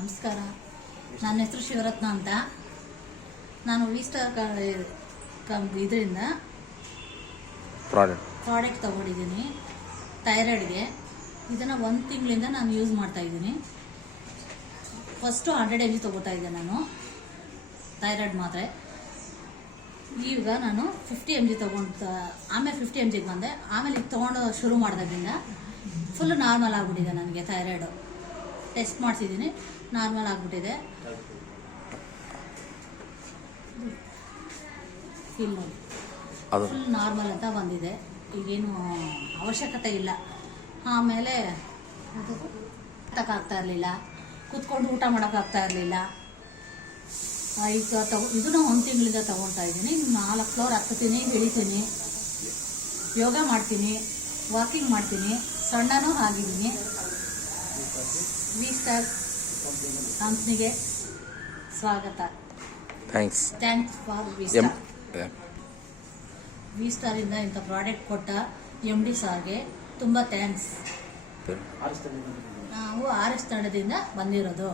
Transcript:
ನಮಸ್ಕಾರ. ನನ್ನ ಹೆಸರು ಶಿವರತ್ನ ಅಂತ. ನಾನು ವಿಸ್ಟಾರ್ ಇದರಿಂದ ಪ್ರಾಡಕ್ಟ್ ತೊಗೊಂಡಿದ್ದೀನಿ ಥೈರಾಯ್ಡ್ಗೆ. ಇದನ್ನು 1 ತಿಂಗಳಿಂದ ನಾನು ಯೂಸ್ ಮಾಡ್ತಾ ಇದ್ದೀನಿ. ಫಸ್ಟು 100 mg ತೊಗೋತಾ ಇದ್ದೆ ನಾನು ಥೈರಾಯ್ಡ್ ಮಾತ್ರೆ. ಈಗ ನಾನು 50 mg ತೊಗೊಂಡು ಆಮೇಲೆ 50 mgಗೆ ಬಂದೆ. ಆಮೇಲೆ ಇದು ತೊಗೊಂಡು ಶುರು ಮಾಡಿದಾಗಿಂದ ಫುಲ್ಲು ನಾರ್ಮಲ್ ಆಗಿಬಿಟ್ಟಿದೆ. ನನಗೆ ಥೈರಾಯ್ಡು ಟೆಸ್ಟ್ ಮಾಡಿಸಿದ್ದೀನಿ, ನಾರ್ಮಲ್ ಆಗಿಬಿಟ್ಟಿದೆ. ಫುಲ್ ನಾರ್ಮಲ್ ಅಂತ ಬಂದಿದೆ. ಈಗೇನು ಅವಶ್ಯಕತೆ ಇಲ್ಲ. ಆಮೇಲೆ ತಕ್ಕಾಗ್ತಾ ಇರಲಿಲ್ಲ, ಕೂತ್ಕೊಂಡು ಊಟ ಮಾಡೋಕ್ಕಾಗ್ತಾ ಇರಲಿಲ್ಲ. ಈಗ ಇದನ್ನು 1 ತಿಂಗಳಿಂದ ತೊಗೊಳ್ತಾ ಇದ್ದೀನಿ. 4 ಫ್ಲೋರ್ ಹತ್ತೀನಿ, ಇಳಿತೀನಿ, ಯೋಗ ಮಾಡ್ತೀನಿ, ವಾಕಿಂಗ್ ಮಾಡ್ತೀನಿ, ಸಣ್ಣನೂ ಆಗಿದ್ದೀನಿ. ವಿಸ್ಟಾರ್ ಕಂಪ್ನಿಗೆ ಸ್ವಾಗತ. ಥ್ಯಾಂಕ್ಸ್ ಫಾರ್ ವಿಸ್ಟಾರಿಂದ ಇಂಥ ಪ್ರಾಡಕ್ಟ್ ಕೊಟ್ಟ MD ಸಾರ್ಗೆ ತುಂಬ ಥ್ಯಾಂಕ್ಸ್. ನಾವು RS ತಂಡದಿಂದ ಬಂದಿರೋದು.